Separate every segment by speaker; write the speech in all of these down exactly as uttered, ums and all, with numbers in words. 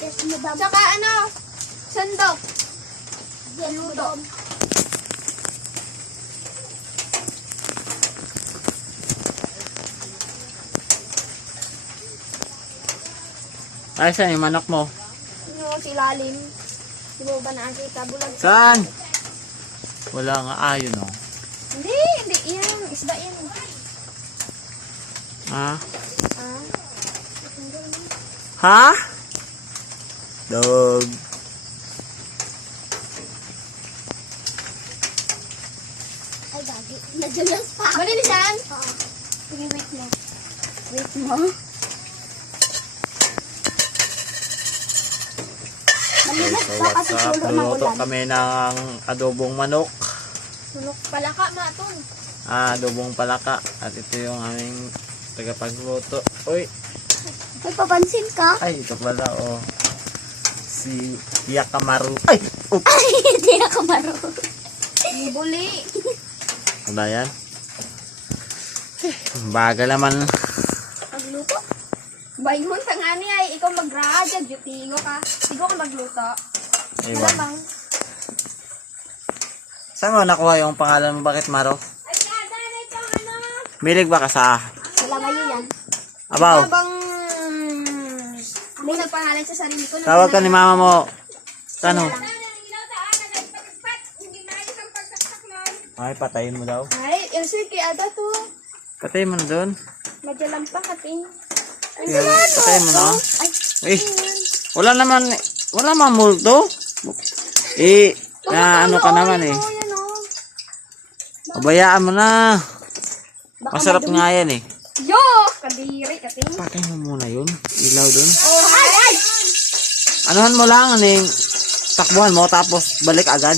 Speaker 1: Tsaka ano, sandok. Luto.
Speaker 2: Ay, saan yung manok mo?
Speaker 1: Yung silalim. Di mo ba nakakita? Bulag.
Speaker 2: Saan? Wala nga ayon oh.
Speaker 1: Hindi, hindi. Yan, isda yan.
Speaker 2: Ha?
Speaker 1: Ah.
Speaker 2: Ha? Dog.
Speaker 1: Ay, gagi. Nadulas pa. Malinisan? Oo. Sige, wait mo. Wait mo.
Speaker 2: Okay,
Speaker 1: Malinis
Speaker 2: so
Speaker 1: pa
Speaker 2: what's
Speaker 1: kasi
Speaker 2: up?
Speaker 1: sulo ng
Speaker 2: Luluto
Speaker 1: ulan.
Speaker 2: kami ng adobong manok.
Speaker 1: Sunok palaka, maton.
Speaker 2: Ah, adobong palaka. At ito yung aming tagapagluto. Uy!
Speaker 1: May papansin ka?
Speaker 2: Ay, ito pala oh. Si Yakamaru. Ay! Oops!
Speaker 1: Ay, hindi ako marunong. Buli.
Speaker 2: Wala yan. Bagal naman.
Speaker 1: Magluto? Bayhon sa nga niya ay ikaw mag-radya, tigo ka. Tigo ka magluto.
Speaker 2: Ewan.
Speaker 1: Malamang.
Speaker 2: Saan mo nakuha yung pangalan mo? Bakit Maro?
Speaker 1: Ay, kada na ito ano?
Speaker 2: Milig ba ka sa
Speaker 1: Wala kayo yan.
Speaker 2: abaw?
Speaker 1: Habang may nagpangalan sa sarili ko.
Speaker 2: Tawag ka ni mama mo. Ano? Ay, patayin mo daw.
Speaker 1: Ay, yung sir, kaya ada to.
Speaker 2: Patayin mo na doon.
Speaker 1: Medyo lang pa kating. Ay,
Speaker 2: Yan, patayin mo na.
Speaker 1: Ay,
Speaker 2: Eh, wala naman, wala naman multo. Eh, na ano ka naman eh.
Speaker 1: Yan o.
Speaker 2: Pabayaan mo na.
Speaker 1: Baka
Speaker 2: Masarap
Speaker 1: may dumi.
Speaker 2: nga yan eh.
Speaker 1: Yo! Kadiri, kating.
Speaker 2: Patayin mo muna yun. Ilaw doon.
Speaker 1: Oh, ay, ay!
Speaker 2: Anuhan mo lang, aning takbuhan mo tapos balik agad.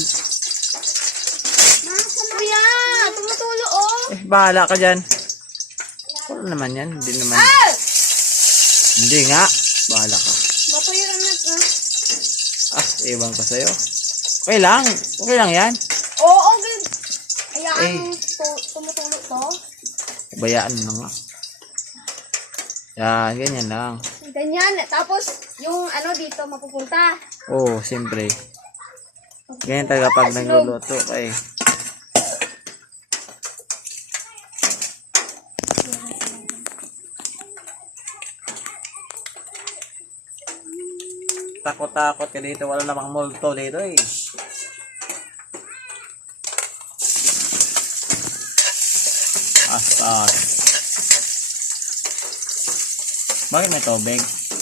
Speaker 1: Kuya, tumutulo oh.
Speaker 2: Eh, bahala ka dyan. Wala naman yan. Hindi naman.
Speaker 1: Ah!
Speaker 2: Hindi nga. Bahala ka.
Speaker 1: Matuyo lang na. ah.
Speaker 2: Ah, iwan ko sa'yo. Okay lang. Okay lang yan.
Speaker 1: Oo, good. Ayan,
Speaker 2: Eh.
Speaker 1: tu- tumutulo to.
Speaker 2: Bayaan mo na nga. Yan, ganyan lang.
Speaker 1: Ganyan. Tapos, yung ano dito mapupunta.
Speaker 2: Oo, oh, siyempre. Ganyan talaga pag nagluluto. Eh. Takot-takot ka dito. Wala namang multo dito eh. Asas. Bakit may tubig?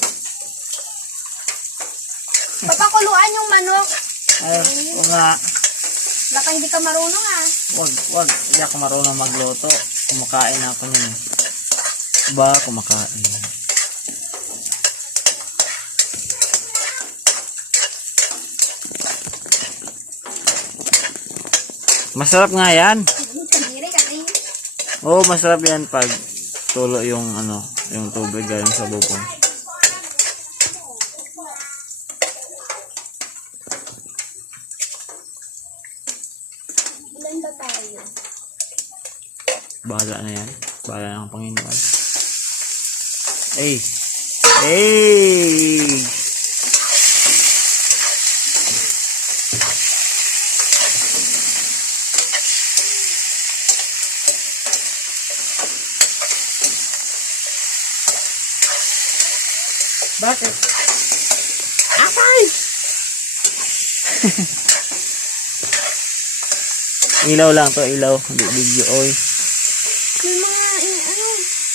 Speaker 1: Papakuluan yung manok.
Speaker 2: Ay, wag nga.
Speaker 1: Baka hindi ka marunong ah.
Speaker 2: Wag, wag. Hindi ako marunong magluto. Kumakain na ako nun eh. Ba, kumakain. Masarap nga yan.
Speaker 1: Kadiri, kating.
Speaker 2: Oo, masarap yan pag tulo yung ano, yung tubig galing sa bubong.
Speaker 1: Ilan ba tayo?
Speaker 2: Bahala na yan. Bahala na ang Panginoon. Hey! Hey! Bakit? Atay! Ilaw lang to, ilaw. Hindi video, oy.
Speaker 1: May mga, eh, ano?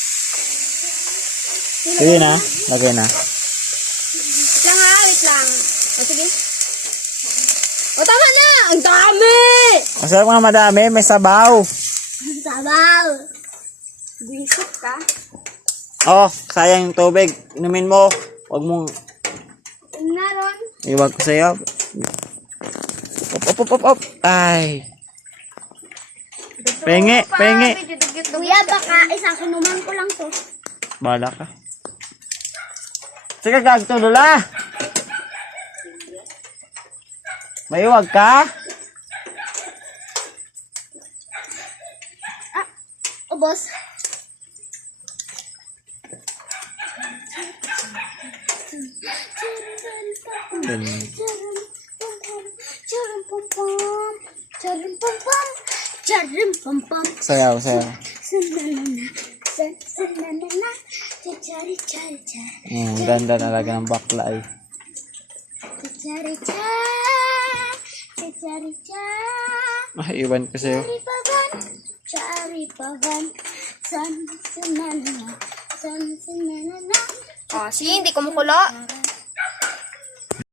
Speaker 2: Sige na, lagay na.
Speaker 1: Wait lang ha, wait lang. O, sige. O, tama na! Ang dami!
Speaker 2: Masarap nga madami, may sabaw.
Speaker 1: Sabaw! Bisip ka?
Speaker 2: Oh, sayang yung tubig. Inumin mo. Huwag mong
Speaker 1: Naron?
Speaker 2: iwag ko sa'yo. Op, op, op, op, op. Ay. Penge, penge.
Speaker 1: Kuya, baka isang inuman ko lang to.
Speaker 2: Bahala ka. Sige, gagto, Lola. May iwag ka?
Speaker 1: O, boss.
Speaker 2: natin.
Speaker 1: Charum pum pum. Charum pum pum. Charum pum pum.
Speaker 2: Sayaw, sayaw.
Speaker 1: Sananana. San sananana. Chari chari chari.
Speaker 2: Hmm, ganda talaga ng bakla eh.
Speaker 1: Chari chari. Chari chari.
Speaker 2: Ah, iwan ko sa'yo.
Speaker 1: Chari pavan. Chari pavan. San sananana. San sananana.
Speaker 3: Ah, sige, hindi kumukulo.